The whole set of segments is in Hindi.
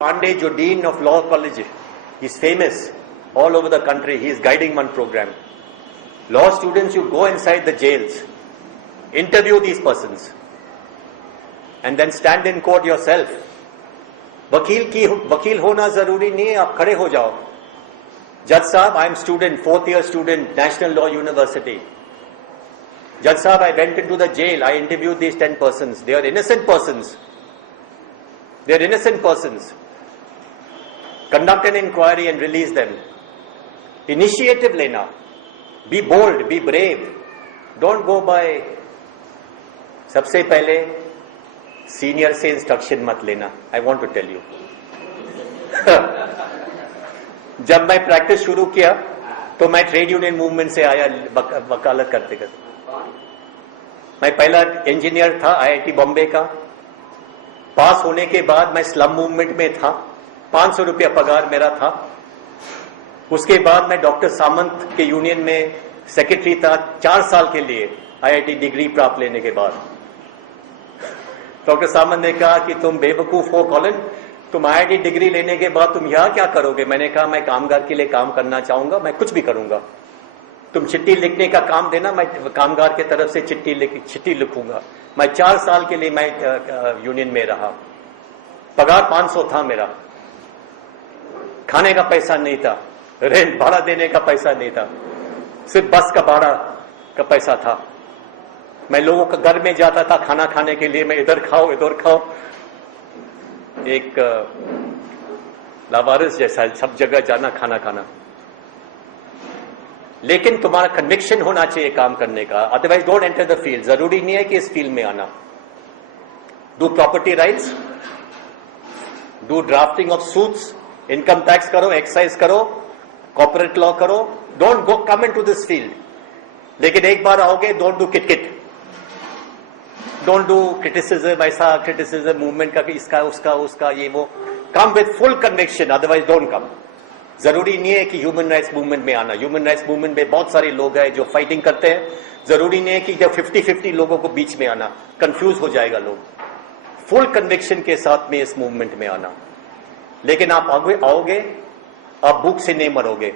Pandey, जो Dean of Law College, he's famous all over the country. He is guiding one program. Law students, you go inside the jails, interview these persons, and then stand in court yourself. वकील होना जरूरी नहीं है, आप खड़े हो जाओ. Judge साहब, I am student, 4th year student, National Law University. Judge साहब, I went into the jail. I interviewed these 10 persons. They are innocent persons. They are innocent persons. Conduct an inquiry and release them. Initiative lena. Be bold, be brave. Don't go by. सबसे पहले सीनियर से इंस्ट्रक्शन मत लेना. I want to tell you. जब मैं प्रैक्टिस शुरू किया तो मैं ट्रेड यूनियन मूवमेंट से आया वकालत करते करते. मैं पहला इंजीनियर था आईआईटी बॉम्बे का. पास होने के बाद मैं स्लम मूवमेंट में था. 500 रुपया पगार मेरा था. उसके बाद मैं डॉक्टर सामंत के यूनियन में सेक्रेटरी था 4 साल के लिए आईआईटी डिग्री प्राप्त लेने के बाद. डॉक्टर सामंत ने कहा कि तुम बेवकूफ हो कॉलिन, तुम आईआईटी डिग्री लेने के बाद तुम यहां क्या करोगे. मैंने कहा मैं कामगार के लिए काम करना चाहूंगा, मैं कुछ भी करूंगा. तुम चिट्ठी लिखने का काम देना, मैं कामगार के तरफ से चिट्ठी लिखूंगा. मैं 4 साल के लिए मैं यूनियन में रहा. पगार 500 था मेरा. खाने का पैसा नहीं था, रेंट भाड़ा देने का पैसा नहीं था, सिर्फ बस का भाड़ा का पैसा था. मैं लोगों के घर में जाता था खाना खाने के लिए. मैं इधर खाओ इधर खाओ, एक लावारिस जैसा सब जगह जाना खाना खाना. लेकिन तुम्हारा कन्विक्शन होना चाहिए काम करने का. Otherwise don't enter the field. जरूरी नहीं है कि इस फील्ड में आना. Do property rights, do drafting of suits, income tax करो, एक्साइज करो, कॉर्पोरेट लॉ करो. Don't go come in to this field. लेकिन एक बार आओगे, don't do kit, don't do criticism. ऐसा क्रिटिसिज्म मूवमेंट का, इसका उसका उसका ये वो. Come with full conviction, otherwise don't come. जरूरी नहीं है कि ह्यूमन राइट्स मूवमेंट में आना. ह्यूमन राइट्स मूवमेंट में बहुत सारे लोग हैं जो फाइटिंग करते हैं. जरूरी नहीं है कि जब 50-50 लोगों को बीच में आना, कंफ्यूज हो जाएगा लोग. फुल कन्विक्शन के साथ में इस मूवमेंट में आना. लेकिन आप आगे आओगे, आप भूख से नहीं मरोगे.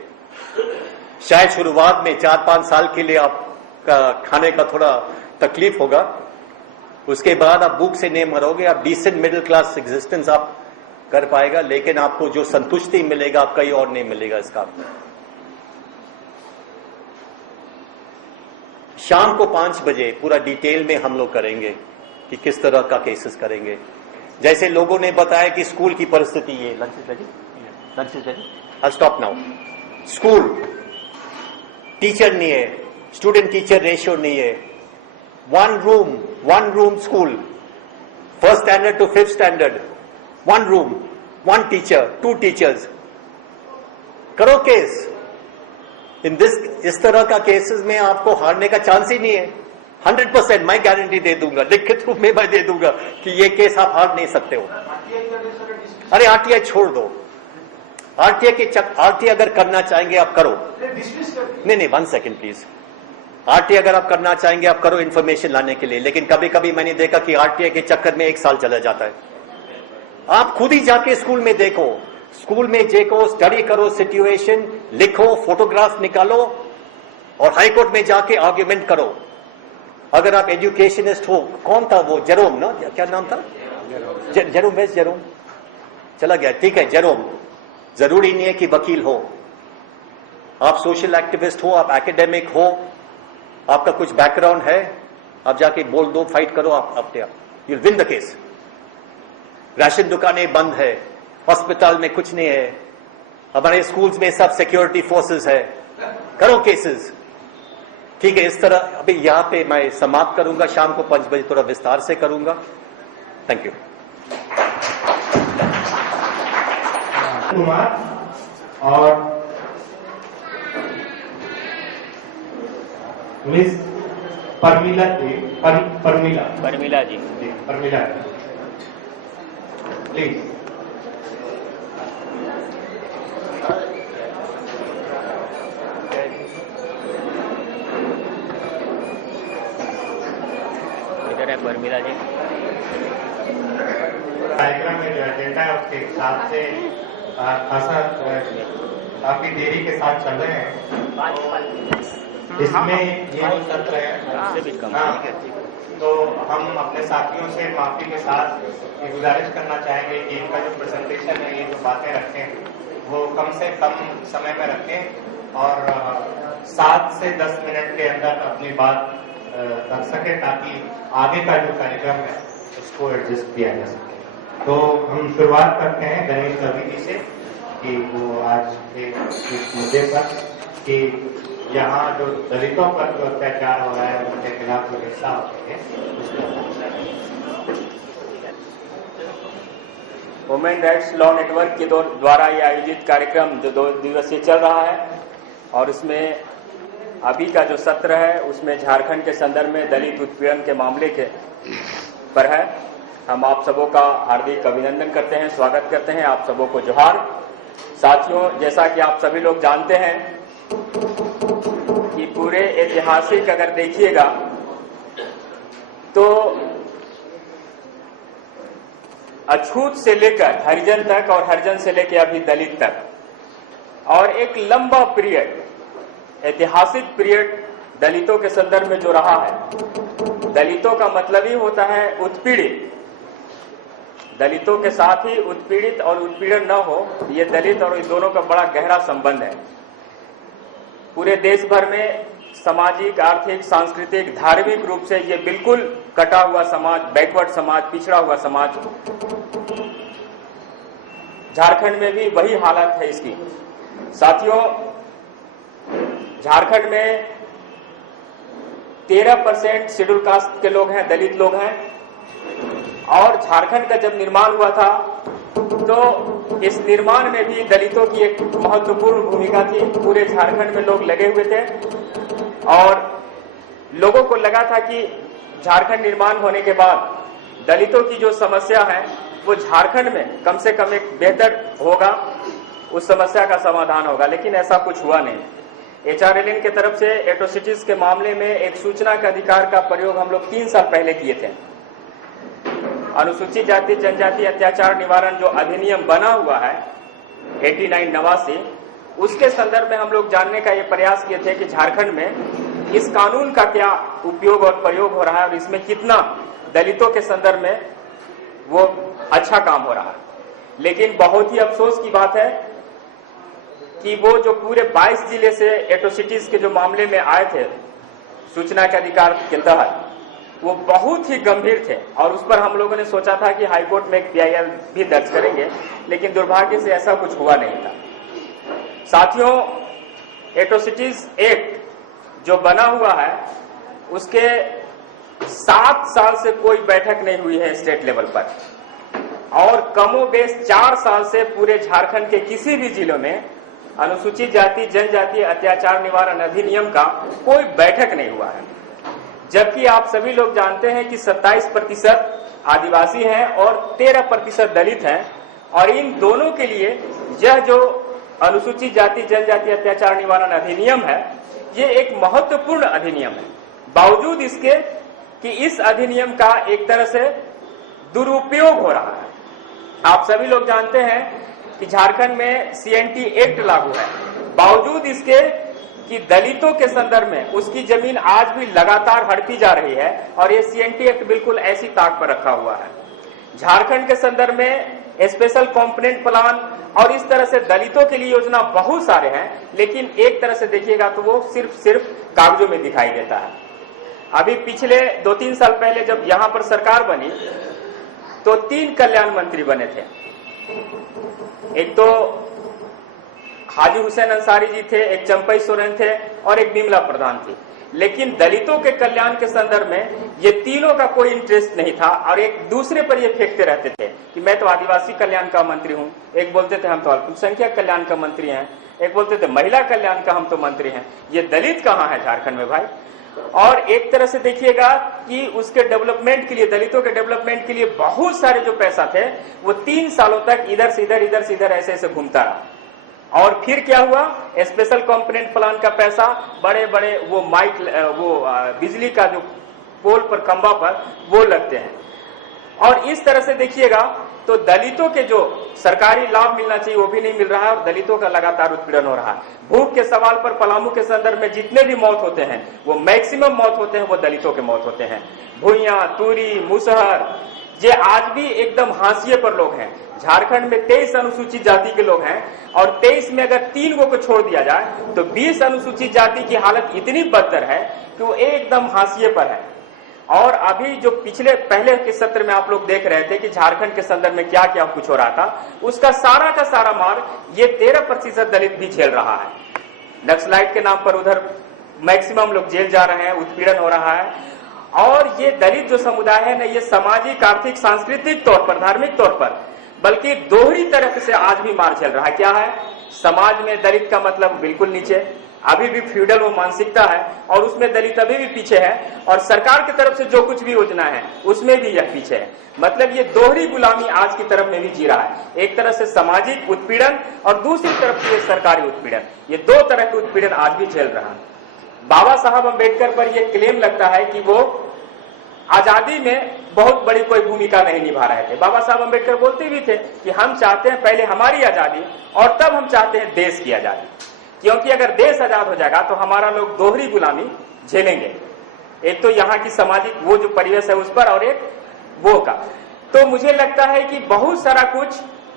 शायद शुरुआत में 4-5 साल के लिए आपका खाने का थोड़ा तकलीफ होगा. उसके बाद आप भूख से नहीं मरोगे. आप डिसेंट मिडिल क्लास एग्जिस्टेंस आप कर पाएगा. लेकिन आपको जो संतुष्टि मिलेगा आप कहीं और नहीं मिलेगा इस काम में. शाम को 5 बजे पूरा डिटेल में हम लोग करेंगे कि किस तरह का केसेस करेंगे. जैसे लोगों ने बताया कि स्कूल की परिस्थिति ये. Lunch is ready. I stop now. School teacher नहीं है, स्टूडेंट टीचर रेशियो नहीं है. One room school, first standard to 5th standard. 1 room, 1 teacher, 2 teachers. करो केस. इस तरह का केसेस में आपको हारने का चांस ही नहीं है. 100% मैं गारंटी दे दूंगा, लिखित रूप में मैं दे दूंगा कि ये केस आप हार नहीं सकते हो. अरे आरटीआई छोड़ दो. आरटीआई अगर करना चाहेंगे आप करो. नहीं 1 सेकेंड प्लीज. आरटीआई अगर आप करना चाहेंगे आप करो इन्फॉर्मेशन लाने के लिए. लेकिन कभी कभी मैंने देखा कि आरटीआई के चक्कर में 1 साल चला जाता है. आप खुद ही जाके स्कूल में देखो, स्टडी करो, सिचुएशन लिखो, फोटोग्राफ निकालो और हाईकोर्ट में जाके आर्ग्यूमेंट करो. अगर आप एजुकेशनिस्ट हो, कौन था वो, जेरोम ना, क्या नाम था, जेरोम चला गया. ठीक है, जेरोम. जरूरी नहीं है कि वकील हो. आप सोशल एक्टिविस्ट हो, आप एकेडमिक हो, आपका कुछ बैकग्राउंड है, आप जाके बोल दो, फाइट करो, आप you will win the case. Ration दुकानें बंद है, हॉस्पिटल में कुछ नहीं है, हमारे स्कूल्स में सब सिक्योरिटी फोर्सेस है. करो केसेस. ठीक है, इस तरह. अभी यहां पे मैं समाप्त करूंगा. शाम को 5 बजे थोड़ा विस्तार से करूंगा. Thank you. कुमार और miss Parmila ji. Parmila please. इधर है परमिला जी. कार्यक्रम में जो एजेंडा है उसके हिसाब से खासा काफी देरी के साथ चल रहे हैं। इसमें ये जो सत्र है, तो हम अपने साथियों से माफी के साथ ये गुजारिश करना चाहेंगे कि इनका जो प्रेजेंटेशन है, ये जो बातें रखें वो कम से कम समय में रखें और 7 से 10 मिनट के अंदर अपनी बात रख सके ताकि आगे का जो कार्यक्रम है उसको एडजस्ट किया जा सके। तो हम शुरुआत करते हैं गणेश रवि जी से कि वो आज एक मुद्दे पर कि यहाँ जो दलितों पर जो अत्याचार हो रहा है उनके खिलाफ जो हिस्सा होते हैं। वुमेन राइट्स लॉ नेटवर्क के द्वारा ये आयोजित कार्यक्रम जो 2 दिवसीय चल रहा है और उसमें अभी का जो सत्र है उसमें झारखंड के संदर्भ में दलित उत्पीड़न के मामले के पर है। हम आप सबों का हार्दिक अभिनंदन करते हैं, स्वागत करते हैं। आप सबों को जोहार। साथियों, जैसा कि आप सभी लोग जानते हैं कि पूरे ऐतिहासिक अगर देखिएगा तो अछूत से लेकर हरिजन तक और हरिजन से लेकर अभी दलित तक और एक लंबा पीरियड, ऐतिहासिक पीरियड दलितों के संदर्भ में जो रहा है। दलितों का मतलब ही होता है उत्पीड़ित। दलितों के साथ ही उत्पीड़ित और उत्पीड़न न हो, ये दलित और इन दोनों का बड़ा गहरा संबंध है। पूरे देश भर में सामाजिक, आर्थिक, सांस्कृतिक, धार्मिक रूप से ये बिल्कुल कटा हुआ समाज, बैकवर्ड समाज, पिछड़ा हुआ समाज। झारखंड में भी वही हालत है इसकी। साथियों, झारखंड में 13% शेड्यूल कास्ट के लोग हैं, दलित लोग हैं। और झारखंड का जब निर्माण हुआ था तो इस निर्माण में भी दलितों की एक महत्वपूर्ण भूमिका थी। पूरे झारखंड में लोग लगे हुए थे और लोगों को लगा था कि झारखंड निर्माण होने के बाद दलितों की जो समस्या है वो झारखंड में कम से कम एक बेहतर होगा, उस समस्या का समाधान होगा। लेकिन ऐसा कुछ हुआ नहीं। HRLN के तरफ से एट्रोसिटीज के मामले में एक सूचना के अधिकार का प्रयोग हम लोग 3 साल पहले किए थे। अनुसूचित जाति जनजाति अत्याचार निवारण जो अधिनियम बना हुआ है 89 उसके संदर्भ में हम लोग जानने का ये प्रयास किए थे कि झारखंड में इस कानून का क्या उपयोग और प्रयोग हो रहा है और इसमें कितना दलितों के संदर्भ में वो अच्छा काम हो रहा है। लेकिन बहुत ही अफसोस की बात है कि वो जो पूरे 22 जिले से एट्रोसिटीज के जो मामले में आए थे सूचना के अधिकार के तहत, वो बहुत ही गंभीर थे और उस पर हम लोगों ने सोचा था कि हाईकोर्ट में एक PIL भी दर्ज करेंगे, लेकिन दुर्भाग्य से ऐसा कुछ हुआ नहीं था। साथियों, एट्रोसिटीज एक्ट जो बना हुआ है उसके 7 साल से कोई बैठक नहीं हुई है स्टेट लेवल पर और कमोबेश 4 साल से पूरे झारखंड के किसी भी जिलों में अनुसूचित जाति जनजाति अत्याचार निवारण अधिनियम का कोई बैठक नहीं हुआ है। जबकि आप सभी लोग जानते हैं कि 27% आदिवासी हैं और 13% दलित हैं और इन दोनों के लिए यह जो अनुसूचित जाति जनजाति अत्याचार निवारण अधिनियम है ये एक महत्वपूर्ण अधिनियम है। बावजूद इसके कि इस अधिनियम का एक तरह से दुरुपयोग हो रहा है। आप सभी लोग जानते हैं कि झारखंड में CNT एक्ट लागू है, बावजूद इसके कि दलितों के संदर्भ में उसकी जमीन आज भी लगातार हड़पी जा रही है और ये CNT एक्ट बिल्कुल ऐसी ताक पर रखा हुआ है। झारखंड के संदर्भ में स्पेशल कॉम्पोनेंट प्लान और इस तरह से दलितों के लिए योजना बहुत सारे हैं, लेकिन एक तरह से देखिएगा तो वो सिर्फ कागजों में दिखाई देता है। अभी पिछले 2-3 साल पहले जब यहाँ पर सरकार बनी तो 3 कल्याण मंत्री बने थे। एक तो हाजी हुसैन अंसारी जी थे, एक चंपई सोरेन थे और एक बिमला प्रधान थी। लेकिन दलितों के कल्याण के संदर्भ में ये तीनों का कोई इंटरेस्ट नहीं था और एक दूसरे पर ये फेंकते रहते थे कि मैं तो आदिवासी कल्याण का मंत्री हूँ, एक बोलते थे हम तो अल्पसंख्यक कल्याण का मंत्री हैं, एक बोलते थे महिला कल्याण का हम तो मंत्री हैं। ये दलित कहाँ है झारखंड में भाई? और एक तरह से देखिएगा कि उसके डेवलपमेंट के लिए, दलितों के डेवलपमेंट के लिए बहुत सारे जो पैसा थे वो 3 सालों तक इधर से इधर ऐसे ऐसे घूमता रहा। और फिर क्या हुआ, स्पेशल कॉम्पोनेंट प्लान का पैसा बड़े बड़े वो बिजली का जो पोल पर खंबा पर वो लगते हैं। और इस तरह से देखिएगा तो दलितों के जो सरकारी लाभ मिलना चाहिए वो भी नहीं मिल रहा है और दलितों का लगातार उत्पीड़न हो रहा है। भूख के सवाल पर पलामू के संदर्भ में जितने भी मौत होते हैं वो मैक्सिमम मौत होते हैं वो दलितों के मौत होते हैं। भुइयां, तूरी, मुसहर, ये आज भी एकदम हाशिए पर लोग हैं। झारखंड में 23 अनुसूचित जाति के लोग हैं और 23 में अगर 3 को छोड़ दिया जाए तो 20 अनुसूचित जाति की हालत इतनी बदतर है कि वो एकदम हाशिए पर है। और अभी जो पहले के सत्र में आप लोग देख रहे थे कि झारखंड के संदर्भ में क्या क्या कुछ हो रहा था, उसका सारा का सारा मार ये 13% दलित भी झेल रहा है। नक्सलाइट के नाम पर उधर मैक्सिमम लोग जेल जा रहे हैं, उत्पीड़न हो रहा है। और ये दलित जो समुदाय है ना, ये सामाजिक, आर्थिक, सांस्कृतिक तौर पर, धार्मिक तौर पर, बल्कि दोहरी तरह से आज भी मार झेल रहा है। क्या है? समाज में दलित का मतलब बिल्कुल नीचे, अभी भी फ्यूडल वो मानसिकता है और उसमें दलित अभी भी पीछे है और सरकार की तरफ से जो कुछ भी योजना है उसमें भी यह पीछे है। मतलब ये दोहरी गुलामी आज की तरफ में भी जी रहा है। एक तरह से सामाजिक उत्पीड़न और दूसरी तरफ से सरकारी उत्पीड़न, ये दो तरह के उत्पीड़न आज भी झेल रहा है। बाबा साहब अम्बेडकर पर यह क्लेम लगता है कि वो आजादी में बहुत बड़ी कोई भूमिका नहीं निभा रहे थे। बाबा साहब अम्बेडकर बोलते भी थे कि हम चाहते हैं पहले हमारी आजादी और तब हम चाहते हैं देश की आजादी, क्योंकि अगर देश आजाद हो जाएगा तो हमारा लोग दोहरी गुलामी झेलेंगे। एक तो यहाँ की सामाजिक वो जो परिवेश है उस पर और एक वो का। तो मुझे लगता है कि बहुत सारा कुछ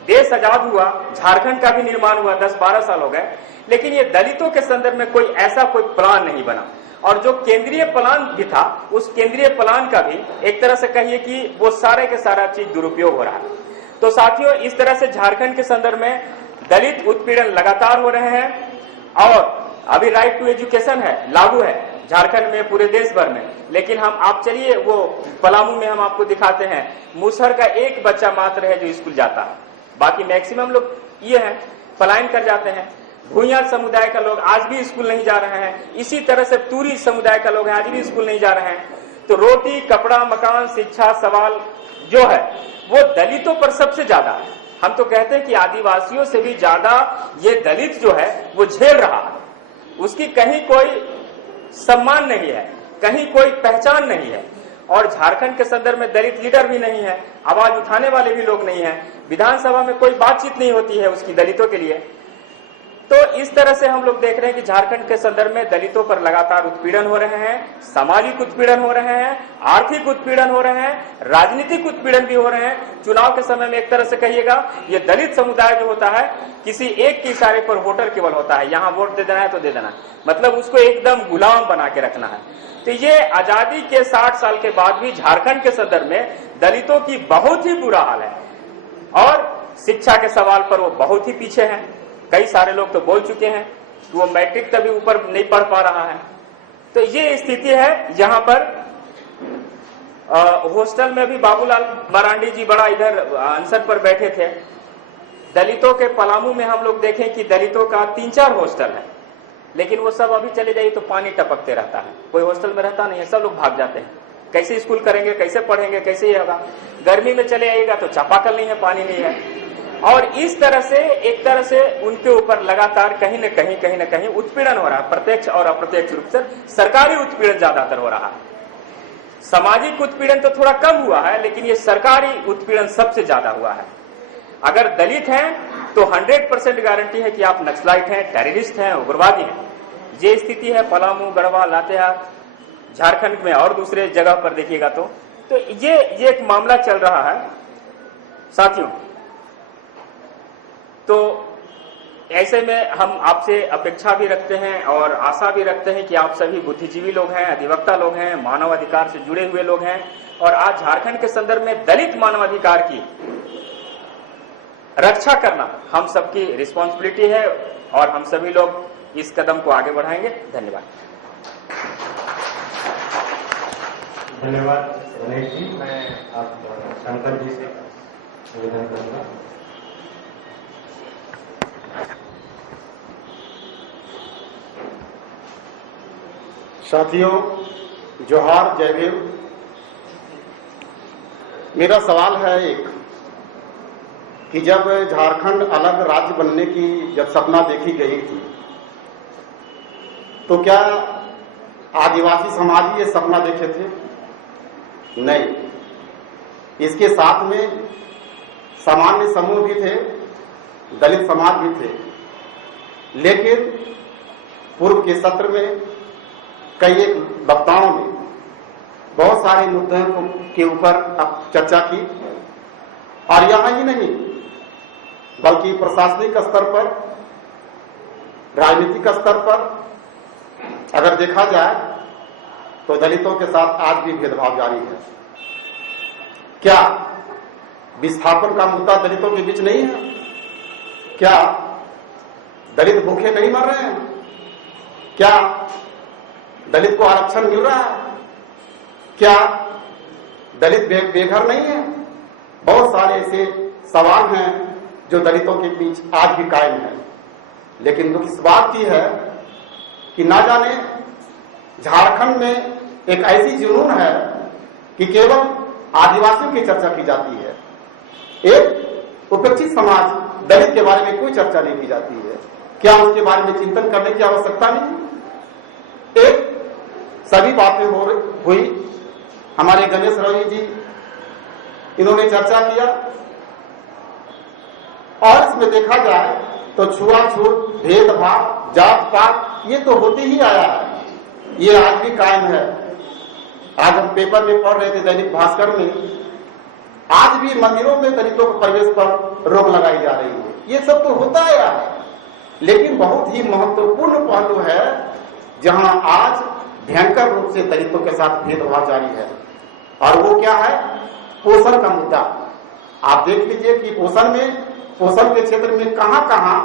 देश आजाद हुआ, झारखंड का भी निर्माण हुआ, 10-12 साल हो गए, लेकिन ये दलितों के संदर्भ में कोई ऐसा कोई प्लान नहीं बना। और जो केंद्रीय प्लान भी था उस केंद्रीय प्लान का भी एक तरह से कहिए कि वो सारे के सारा चीज दुरुपयोग हो रहा है। तो साथियों, इस तरह से झारखंड के संदर्भ में दलित उत्पीड़न लगातार हो रहे हैं और अभी राइट टू एजुकेशन है, लागू है झारखंड में, पूरे देश भर में। लेकिन आप चलिए वो पलामू में हम आपको दिखाते हैं, मुसहर का एक बच्चा मात्र है जो स्कूल जाता है, बाकी मैक्सिमम लोग ये है पलायन कर जाते हैं। भूइयां समुदाय का लोग आज भी स्कूल नहीं जा रहे हैं। इसी तरह से तूरी समुदाय का लोग आज भी स्कूल नहीं जा रहे हैं। तो रोटी, कपड़ा, मकान, शिक्षा सवाल जो है वो दलितों पर सबसे ज्यादा है। हम तो कहते हैं कि आदिवासियों से भी ज्यादा ये दलित जो है वो झेल रहा है। उसकी कहीं कोई सम्मान नहीं है, कहीं कोई पहचान नहीं है। और झारखंड के संदर्भ में दलित लीडर भी नहीं है, आवाज उठाने वाले भी लोग नहीं है, विधानसभा में कोई बातचीत नहीं होती है उसकी दलितों के लिए। तो इस तरह से हम लोग देख रहे हैं कि झारखंड के संदर्भ में दलितों पर लगातार उत्पीड़न हो रहे हैं, सामाजिक उत्पीड़न हो रहे हैं, आर्थिक उत्पीड़न हो रहे हैं, राजनीतिक उत्पीड़न भी हो रहे हैं। चुनाव के समय में एक तरह से कहिएगा ये दलित समुदाय जो होता है किसी एक के इशारे पर वोटर केवल होता है, यहाँ वोट दे देना है तो दे देना है, मतलब उसको एकदम गुलाम बना के रखना है। तो ये आजादी के 60 साल के बाद भी झारखंड के संदर्भ में दलितों की बहुत ही बुरा हाल है। और शिक्षा के सवाल पर वो बहुत ही पीछे है। कई सारे लोग तो बोल चुके हैं कि वो मैट्रिक तक भी ऊपर नहीं पढ़ पा रहा है। तो ये स्थिति है। यहाँ पर हॉस्टल में भी बाबूलाल मरांडी जी बड़ा इधर अनशन पर बैठे थे। दलितों के पलामू में हम लोग देखें कि दलितों का 3-4 हॉस्टल है, लेकिन वो सब अभी चले जाइए तो पानी टपकते रहता है, कोई हॉस्टल में रहता नहीं है, सब लोग भाग जाते हैं। कैसे स्कूल करेंगे, कैसे पढ़ेंगे, कैसे ये होगा। गर्मी में चले आइएगा तो चापाकल नहीं है, पानी नहीं है। और इस तरह से एक तरह से उनके ऊपर लगातार कहीं न कहीं उत्पीड़न हो रहा है, प्रत्यक्ष और अप्रत्यक्ष रूप से सरकारी उत्पीड़न ज्यादातर हो रहा है। सामाजिक उत्पीड़न तो थोड़ा कम हुआ है, लेकिन ये सरकारी उत्पीड़न सबसे ज्यादा हुआ है। अगर दलित हैं तो 100% गारंटी है कि आप नक्सलाइट हैं, टेररिस्ट हैं, उग्रवादी हैं। ये स्थिति है पलामू, गढ़वा, लातेहार, झारखंड में और दूसरे जगह पर देखिएगा तो ये एक मामला चल रहा है साथियों। तो ऐसे में हम आपसे अपेक्षा भी रखते हैं और आशा भी रखते हैं कि आप सभी बुद्धिजीवी लोग हैं, अधिवक्ता लोग हैं, मानवाधिकार से जुड़े हुए लोग हैं और आज झारखंड के संदर्भ में दलित मानवाधिकार की रक्षा करना हम सबकी रिस्पॉन्सिबिलिटी है और हम सभी लोग इस कदम को आगे बढ़ाएंगे। धन्यवाद। धन्यवाद गणेश जी। मैं आप शंकर जी से निवेदन करूंगा। साथियों, जोहार, जय भीम। मेरा सवाल है एक कि जब झारखंड अलग राज्य बनने की जब सपना देखी गई थी तो क्या आदिवासी समाज ये सपना देखे थे? नहीं। इसके साथ में सामान्य समूह भी थे, दलित समाज भी थे, लेकिन पूर्व के सत्र में कई एक वक्ताओं ने बहुत सारे मुद्दों के ऊपर चर्चा की और यहां ही नहीं बल्कि प्रशासनिक स्तर पर, राजनीतिक स्तर पर अगर देखा जाए तो दलितों के साथ आज भी भेदभाव जारी है। क्या विस्थापन का मुद्दा दलितों के बीच नहीं है? क्या दलित भूखे नहीं मर रहे हैं? क्या दलित को आरक्षण मिल रहा है? क्या दलित बेघर नहीं है? बहुत सारे ऐसे सवाल हैं जो दलितों के बीच आज भी कायम है। लेकिन दुख इस बात की है कि ना जाने झारखंड में एक ऐसी जुनून है कि केवल आदिवासियों की चर्चा की जाती है, एक उपेक्षित समाज दलित के बारे में कोई चर्चा नहीं की जाती है। क्या उसके बारे में चिंतन करने की आवश्यकता नहीं? एक सभी बातें हुई, हमारे गणेश रवि जी इन्होंने चर्चा किया और इसमें देखा जाए तो छुआछूत, भेदभाव, जात पात ये तो होते ही आया है, ये आज भी कायम है। आज हम पेपर में पढ़ रहे थे दैनिक भास्कर में, आज भी मंदिरों में दलितों को प्रवेश पर रोक लगाई जा रही है। ये सब तो होता आया है, लेकिन बहुत ही महत्वपूर्ण पहलू है जहां आज भयंकर रूप से दलितों के साथ भेदभाव जारी है और वो क्या है? पोषण का मुद्दा। आप देख लीजिए कि पोषण के क्षेत्र में कहां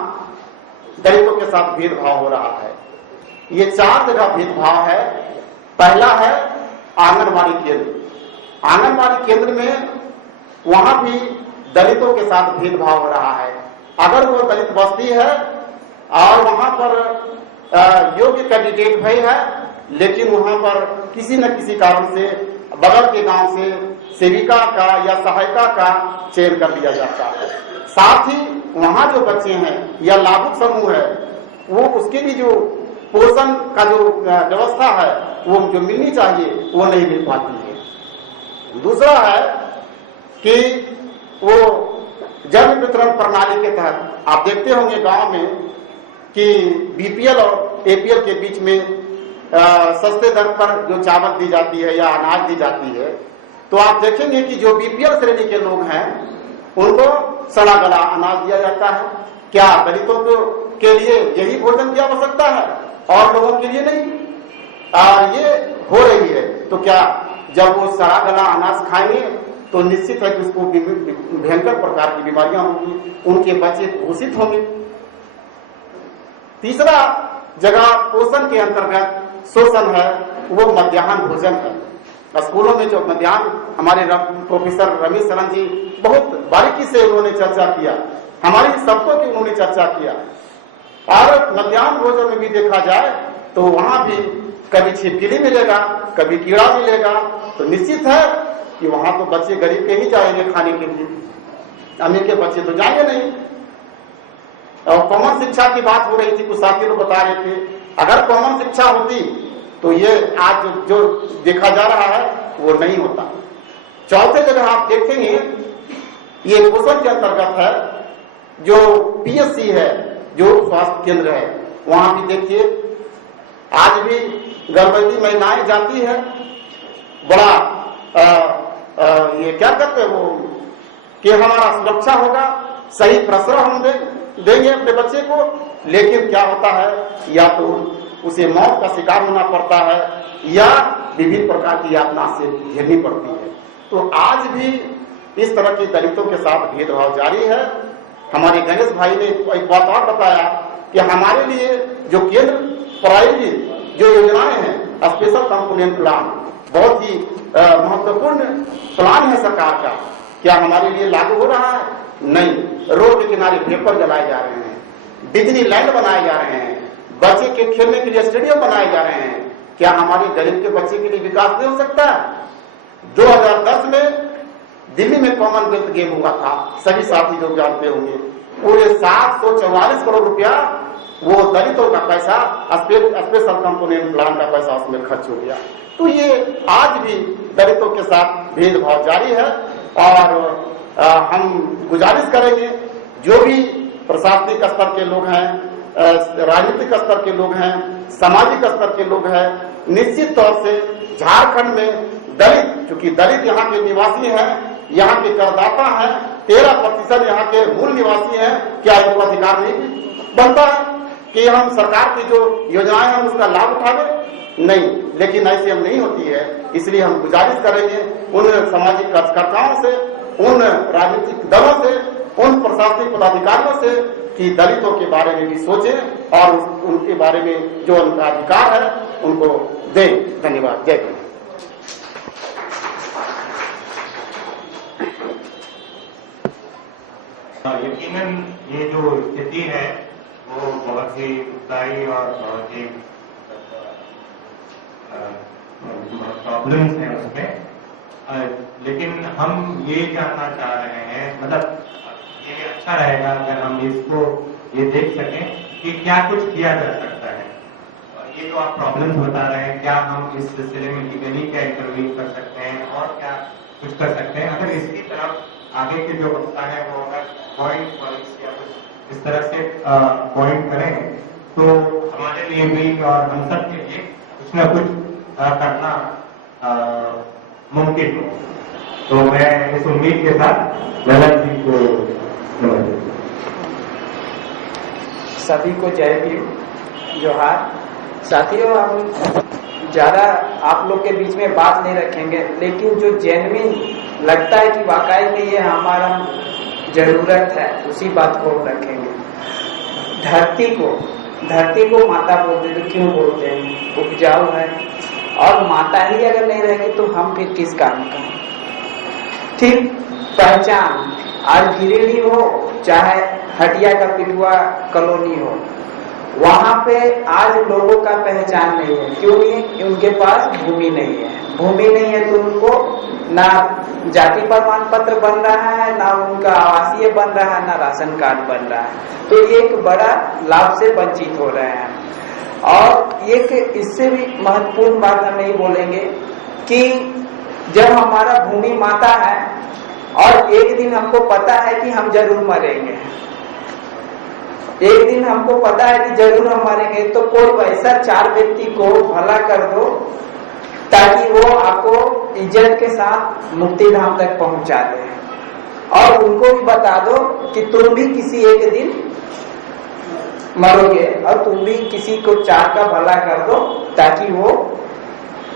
दलितों के साथ भेदभाव हो रहा है। ये 4 जगह भेदभाव है। पहला है आंगनबाड़ी केंद्र। आंगनबाड़ी केंद्र में वहां भी दलितों के साथ भेदभाव हो रहा है। अगर वो दलित बस्ती है और वहां पर योग्य कैंडिडेट भाई है, लेकिन वहां पर किसी न किसी कारण से बगल के गांव से सेविका का या सहायिका का चयन कर दिया जाता है। साथ ही वहां जो बच्चे हैं या लाभुक समूह है, वो उसके भी जो पोषण का जो व्यवस्था है वो जो मिलनी चाहिए वो नहीं मिल पाती है। दूसरा है कि वो जन वितरण प्रणाली के तहत आप देखते होंगे गांव में कि बीपीएल और एपीएल के बीच में सस्ते दर पर जो चावल दी जाती है या अनाज दी जाती है, तो आप देखेंगे कि जो बीपीएल श्रेणी के लोग हैं उनको सड़ा गला अनाज दिया जाता है। क्या दलितों के लिए यही भोजन की आवश्यकता है और लोगों के लिए नहीं? ये हो रही है। तो क्या जब वो सड़ा गला अनाज खाएंगे तो निश्चित है कि उसको भयंकर प्रकार की बीमारियां होंगी, उनके बच्चे कुपोषित होंगे। तीसरा जगह पोषण के अंतर्गत शोषण है, वो मध्याह्न भोजन है। स्कूलों में जो मध्याह्न, हमारे प्रोफेसर रमेश शरण जी बहुत बारीकी से उन्होंने चर्चा किया, हमारी सबको की उन्होंने चर्चा किया। और मध्याह्न भोजन में भी देखा जाए तो वहां भी कभी छिपकली मिलेगा, कभी कीड़ा मिलेगा, तो निश्चित है कि वहां तो बच्चे गरीब के ही जाएंगे खाने के लिए, अमीर के बच्चे तो जाएंगे नहीं। और कॉमन शिक्षा की बात हो रही थी, कुछ साथी लोग बता रहे थे, अगर कॉमन शिक्षा होती तो ये आज जो देखा जा रहा है वो नहीं होता। चौथे जगह आप देखेंगे ये पोषण के अंतर्गत है, जो पीएससी है, जो स्वास्थ्य केंद्र है, वहां भी देखिए आज भी गर्भवती महिलाएं जाती है, बड़ा ये क्या करते हैं वो कि हमारा सुरक्षा होगा, सही प्रसव हम देंगे अपने बच्चे को, लेकिन क्या होता है या तो उसे मौत का शिकार होना पड़ता है या विभिन्न प्रकार की यातना से झेलनी पड़ती है। तो आज भी इस तरह की दलितों के साथ भेदभाव जारी है। हमारे गणेश भाई ने एक बात और बताया कि हमारे लिए जो केंद्र प्रायोजित जो योजनाएं हैं, स्पेशल कंपोनेंट प्लान, बहुत ही महत्वपूर्ण प्लान है सरकार का, क्या हमारे लिए लागू हो रहा है? नहीं। रोड के किनारे पेपर जलाए जा रहे हैं, डिज्नीलैंड बनाए जा रहे हैं, बच्चे के खेलने के लिए स्टेडियम बनाए जा रहे हैं। क्या हमारे गरीब के बच्चे के लिए विकास नहीं हो सकता? 2010 में दिल्ली में कॉमनवेल्थ गेम हुआ था, सभी साथी लोग जानते होंगे, पूरे 744 करोड़ रुपया वो दलितों का पैसा, स्पेशल कंपोनेंट प्लान का पैसा उसमें खर्च हो गया। तो ये आज भी दलितों के साथ भेदभाव जारी है और हम गुजारिश करेंगे जो भी प्रशासनिक स्तर के लोग हैं, राजनीतिक स्तर के लोग हैं, सामाजिक स्तर के लोग हैं, निश्चित तौर से झारखंड में दलित, चूंकि दलित यहाँ के निवासी हैं, यहाँ के करदाता हैं, 13% यहाँ के मूल निवासी हैं, क्या इनको अधिकार नहीं बनता है कि हम सरकार की जो योजनाएं हैं उसका लाभ उठावे? नहीं, लेकिन ऐसी हम नहीं होती है। इसलिए हम गुजारिश करेंगे उन सामाजिक कार्यकर्ताओं से, उन राजनीतिक दलों से, उन प्रशासनिक पदाधिकारियों से कि दलितों के बारे में भी सोचें और उनके बारे में जो उनका अधिकार है उनको दें। धन्यवाद। जय हिंद। यकीनन ये जो स्थिति है वो बहुत ही दुखदायी और बहुत ही प्रॉब्लम्स हैं उसमें, लेकिन हम ये जानना चाह रहे हैं, मतलब ये अच्छा रहेगा अगर हम इसको ये देख सकें कि क्या कुछ किया जा सकता है। ये जो आप प्रॉब्लम्स बता रहे हैं, क्या हम इस सिलसिले में लीगली क्या इंटरव्यू कर सकते हैं और क्या कुछ कर सकते हैं? अगर इसकी तरफ आगे के जो वक्ता है वो अगर पॉइंट पॉलिसी या कुछ इस तरह से पॉइंट करें तो हमारे लिए भी और हम सब के लिए कुछ न कुछ करना मुमकिन हो। तो मैं इस उम्मीद के साथ ललन जी को सभी को जय भीम, जोहार। साथियों, हम ज्यादा आप लोग के बीच में बात नहीं रखेंगे, लेकिन जो जेन्युइन लगता है कि वाकई में ये हमारा जरूरत है, उसी बात को रखेंगे। धरती को माता बोलते हैं, तो क्यों बोलते हैं? उपजाऊ है, और माता ही अगर नहीं रहेगी तो हम फिर किस काम का? ठीक पहचान, आज गिरिडीह हो चाहे हटिया का पिटुआ कॉलोनी हो, वहां पे आज लोगों का पहचान नहीं है। क्यों नहीं? उनके पास भूमि नहीं है। भूमि नहीं है तो उनको ना जाति प्रमाण पत्र बन रहा है, ना उनका आवासीय बन रहा है, ना राशन कार्ड बन रहा है। तो एक बड़ा लाभ से वंचित हो रहे हैं। और एक इससे भी महत्वपूर्ण बात हम नहीं बोलेंगे कि जब हमारा भूमि माता है और एक दिन हमको पता है कि हम जरूर मरेंगे, एक दिन हमको पता है कि जरूर हम मरेंगे, तो कोई वैसा 4 व्यक्ति को भला कर दो ताकि वो आपको इज्जत के साथ मुक्ति धाम तक पहुंचा दे, और उनको भी बता दो कि तुम भी किसी एक दिन मरोगे, और तुम भी किसी को 4 का भला कर दो ताकि वो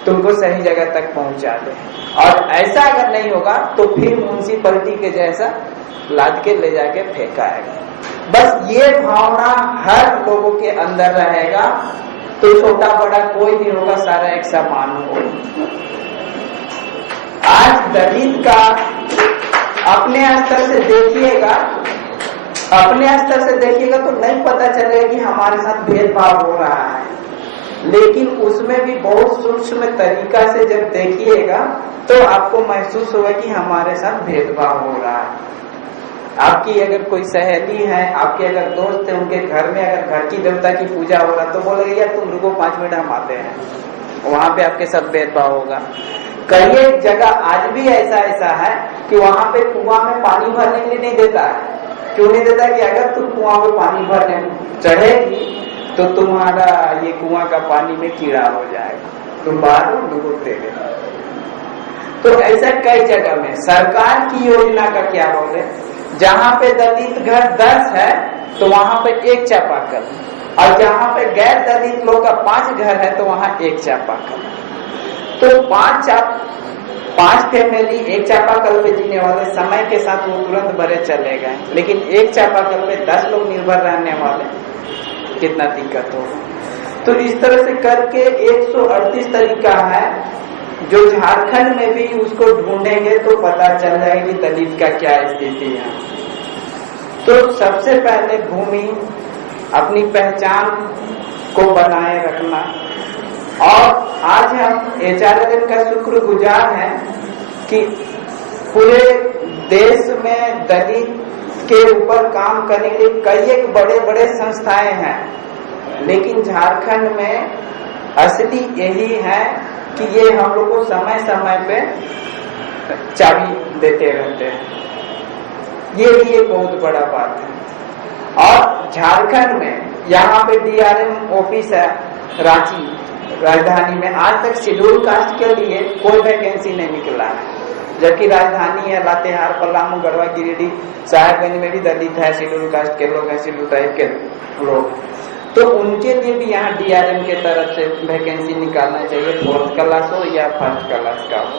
तुमको सही जगह तक पहुंचा दे। और ऐसा अगर नहीं होगा तो फिर म्युनिसिपैलिटी के जैसा लाद के ले जाके फेंकाएगा। बस ये भावना हर लोगों के अंदर रहेगा तो छोटा बड़ा कोई भी होगा, सारा एक समान होगा। आज दलित का अपने स्तर से देखिएगा, तो नहीं पता चलेगा कि हमारे साथ भेदभाव हो रहा है, लेकिन उसमें भी बहुत सूक्ष्म तरीका से जब देखिएगा तो आपको महसूस होगा कि हमारे साथ भेदभाव हो रहा है। आपकी अगर कोई सहेली है, आपके अगर दोस्त है, उनके घर में अगर घर की देवता की पूजा हो रहा तो बोलेगा यार तुम रुको 5 मिनट हम आते हैं, वहां पे आपके साथ भेदभाव होगा। कई जगह आज भी ऐसा है कि वहां पे कुआं में पानी भरने के लिए नहीं देता है। क्यों नहीं देता? कि अगर तुम कुआं में पानी भरने चढ़ेगी तो तुम्हारा ये कुआं का पानी में कीड़ा हो जाएगा, तुम बाहर डूबते गए। तो ऐसा कई जगह में सरकार की योजना का क्या रोल है? जहाँ पे दलित घर 10 है तो वहां पे 1 चापाकल, और जहाँ पे गैर दलित लोग का 5 घर है तो वहां 1 चापाकल। तो 5 फैमिली 1 चापाकल पे जीने वाले, समय के साथ वो तुरंत बड़े चले गए, लेकिन 1 चापाकल पे 10 लोग निर्भर रहने वाले, कितना दिक्कत होगा। तो इस तरह से करके 138 तरीका है जो झारखंड में भी उसको ढूंढेंगे तो पता चल जाएगी दलित का क्या स्थिति है। तो सबसे पहले भूमि, अपनी पहचान को बनाए रखना। और आज हम HRLN का शुक्रगुजार हैं कि पूरे देश में दलित के ऊपर काम करने के लिए कई एक बड़े संस्थाएं हैं, लेकिन झारखंड में असली यही है कि ये हम लोग को समय समय पे चाबी देते रहते हैं। ये भी एक बहुत बड़ा बात है। और झारखंड में यहाँ पे DRM ऑफिस है रांची राजधानी में, आज तक शेड्यूल कास्ट के लिए कोई वैकेंसी नहीं निकला है, जबकि राजधानी है लातेहार, पलामू, गढ़वा, गिरिडीह, साहेबगंज में भी दलित है, शेड्यूल कास्ट के लोग हैं, शेड्यूल ट्राइब के लोग, तो उनके लिए भी यहाँ DRM के तरफ से वैकेंसी निकालना चाहिए, 4th क्लास हो या 1st क्लास का हो।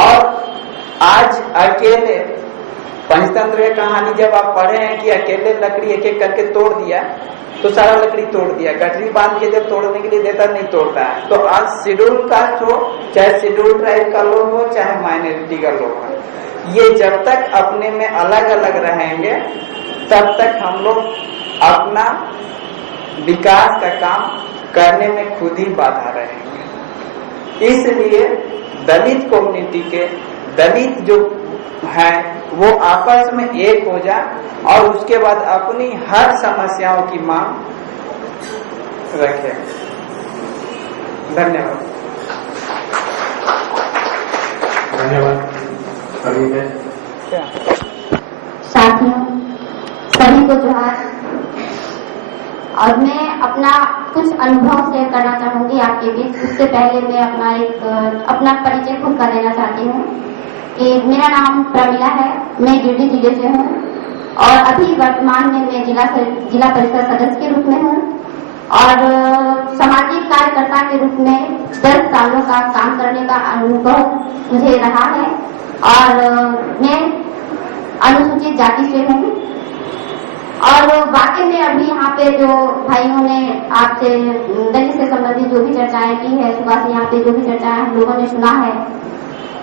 और आज अकेले पंचतंत्र की कहानी जब आप पढ़े हैं कि अकेले लकड़ी एक एक करके तोड़ दिया, तो सारा लकड़ी तोड़ दिया, गठरी बांध के जब तोड़ने के लिए देता नहीं तोड़ता है। तो आज शेड्यूल कास्ट हो, चाहे शेड्यूल ट्राइब का लोग हो, चाहे माइनॉरिटी का लोग हो, ये जब तक अपने में अलग अलग रहेंगे तब तक हम लोग अपना विकास का काम करने में खुद ही बाधा रहेंगे। इसलिए दलित कम्युनिटी के दलित जो है वो आपस में एक हो जाए और उसके बाद अपनी हर समस्याओं की मांग रखें। धन्यवाद। धन्यवाद। साथियों सभी को जोहार। और मैं अपना कुछ अनुभव शेयर करना चाहूंगी आपके बीच। उससे पहले मैं अपना परिचय खुद कर देना चाहती हूँ कि मेरा नाम प्रमिला है, मैं गिरिडीह जिले से हूँ और अभी वर्तमान में मैं जिला परिषद सदस्य के रूप में हूँ और सामाजिक कार्यकर्ता के रूप में 10 सालों का काम करने का अनुभव मुझे रहा है और मैं अनुसूचित जाति से हूँ। और वाकई में अभी यहाँ पे जो भाइयों ने आपसे दलित से संबंधित जो भी चर्चाएं की है, सुबह से यहाँ पे जो भी चर्चाएं हम लोगों ने सुना है,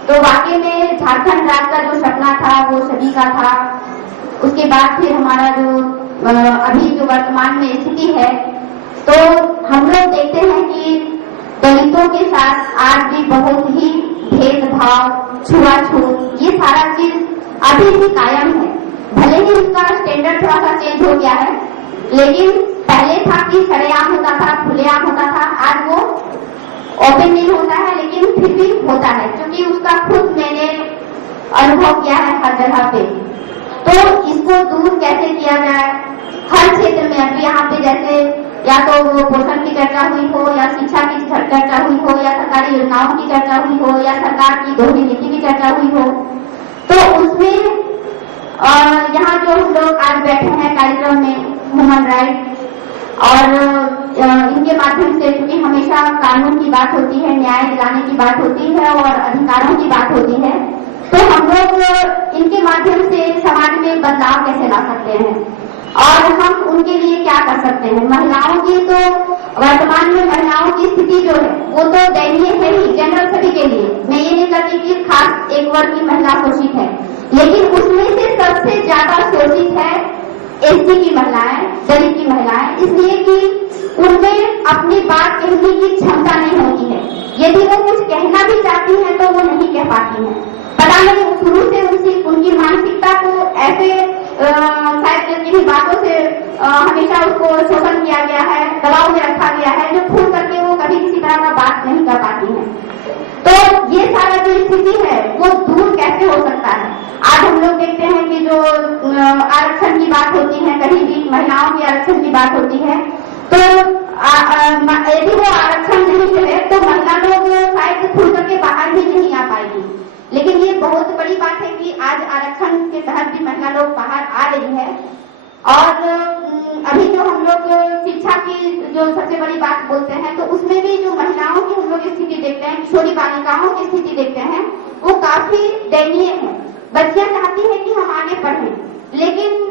तो वाकई में झारखंड राज्य का जो सपना था वो सभी का था। उसके बाद फिर हमारा जो अभी जो वर्तमान में स्थिति है, तो हम लोग देखते हैं कि दलितों के साथ आज भी बहुत ही भेदभाव, छुआछूत, ये सारा चीज अभी भी कायम है। भले ही उसका स्टैंडर्ड थोड़ा सा चेंज हो गया है, लेकिन पहले था कि सरेआम होता था, खुलेआम होता था, आज वो ओपन नहीं होता है, लेकिन फिर भी होता है, क्योंकि उसका खुद मैंने अनुभव किया है हर जगह पे। तो इसको दूर कैसे किया जाए हर क्षेत्र में। अभी यहाँ पे जैसे या तो वो पोषण की चर्चा हुई हो, या शिक्षा की चर्चा हुई हो, या सरकारी योजनाओं की चर्चा हुई हो, या सरकार की दोहरी नीति की चर्चा हुई हो, तो उसमें यहाँ जो हम लोग आज बैठे हैं कार्यक्रम में ह्यूमन राइट और इनके माध्यम से, क्योंकि हमेशा कानून की बात होती है, न्याय दिलाने की बात होती है और अधिकारों की बात होती है, तो हम लोग इनके माध्यम से समाज में बदलाव कैसे ला सकते हैं और हम उनके लिए क्या कर सकते हैं। महिलाओं की तो वर्तमान में महिलाओं की स्थिति जो है वो तो दयनीय है ही, जनरल सभी के लिए। मैं ये नहीं कहती कि खास एक वर्ग की महिला शोषित है, लेकिन उसमें से सबसे ज्यादा शोषित है SC की महिलाएं, दलित की महिलाएं, इसलिए कि उनमें अपनी बात कहने की क्षमता नहीं होती है। यदि वो कुछ कहना भी चाहती हैं तो वो नहीं कह पाती हैं। पता नहीं शुरू से उनकी मानसिकता को ऐसे शायद किसी बातों से हमेशा उसको शोषण किया गया है, दबाव में रखा गया है, जो खुल करके वो कभी किसी तरह का बात नहीं कर पाती हैं। तो ये सारा जो स्थिति है वो दूर कैसे हो सकता है। आज हम लोग देखते हैं कि जो आरक्षण की बात होती है, कहीं भी महिलाओं की आरक्षण की बात होती है, तो यदि वो आरक्षण नहीं है तो महिला लोग शायद खुल करके बाहर भी नहीं आ पाएगी। लेकिन ये बहुत बड़ी बात है कि आज आरक्षण के तहत भी महिला लोग बाहर आ रही है। और अभी जो हम लोग शिक्षा की जो सबसे बड़ी बात बोलते हैं, तो उसमें भी जो महिलाओं की हम लोग स्थिति देखते हैं, किशोरी बालिकाओं की स्थिति देखते हैं, वो काफी दयनीय है। बच्चियां चाहती हैं कि हम आगे पढ़ें, लेकिन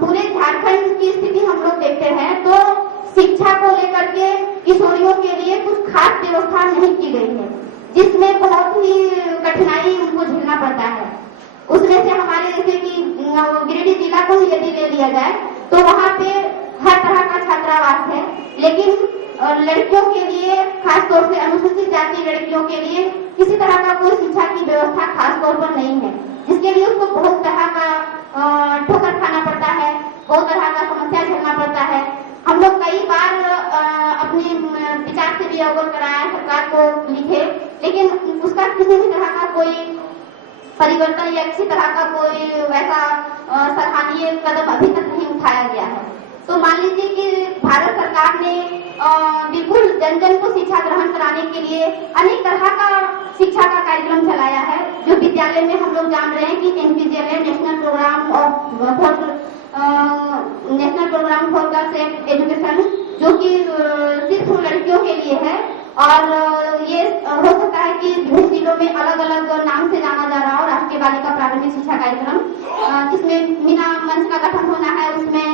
पूरे झारखंड की स्थिति हम लोग देखते हैं तो शिक्षा को लेकर के किशोरियों के लिए कुछ खास व्यवस्था नहीं की गई है, जिसमें बहुत ही कठिनाई उनको झेलना पड़ता है। उसमें से हमारे जैसे कि गिरिडीह जिला को ही यदि ले लिया जाए तो वहाँ पे हर तरह का छात्रावास है, लेकिन लड़कियों के लिए, खासतौर से अनुसूचित जाति लड़कियों के लिए किसी तरह का कोई शिक्षा की व्यवस्था खास तौर पर नहीं है, जिसके लिए उसको बहुत तरह का ठोकर खाना पड़ता है, बहुत तरह का समस्या झेलना पड़ता है। हम लोग कई बार अपने विचार से भी अवगत कराया, सरकार को लिखे, लेकिन उसका किसी भी तरह का कोई परिवर्तन या किसी तरह का कोई वैसा सराहनीय कदम अभी तक नहीं उठाया गया है। तो मान लीजिए कि भारत सरकार ने बिल्कुल जन जन को शिक्षा ग्रहण कराने के लिए अनेक तरह का शिक्षा का कार्यक्रम चलाया है, जो विद्यालय में हम लोग जान रहे हैं कि NPGL national programme for girls education, जो कि सिर्फ लड़कियों के लिए है। और ये हो सकता है कि विभिन्न जिलों में अलग अलग नाम से जाना जा रहा हो, राष्ट्रीय बालिका प्रारंभिक शिक्षा कार्यक्रम, जिसमें मीना मंच का गठन होना है। उसमें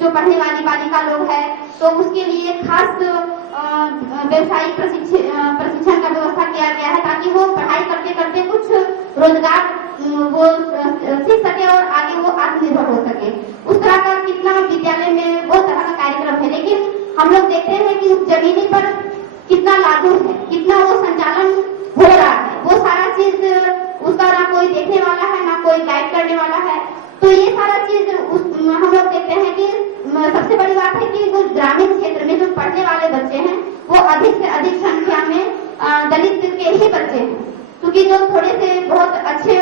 जो पढ़ने वाली बालिका लोग है तो उसके लिए खास व्यवसायिक प्रशिक्षण का व्यवस्था किया गया है, ताकि वो पढ़ाई करते करते कुछ रोजगार वो सीख सके और आगे वो आत्मनिर्भर हो सके। उस तरह का कितना विद्यालय में वो तरह का कार्यक्रम है, लेकिन हम लोग देखते हैं कि उस जमीनी पर कितना लागू है, कितना वो संचालन हो रहा है, वो सारा चीज उसका ना कोई देखने वाला है, ना कोई गाइड करने वाला है। तो ये सारा चीज हम लोग देखते हैं कि सबसे बड़ी बात है कि वो ग्रामीण क्षेत्र में जो पढ़ने वाले बच्चे हैं वो अधिक से अधिक संख्या में दलित के ही बच्चे हैं, क्योंकि जो थोड़े से बहुत अच्छे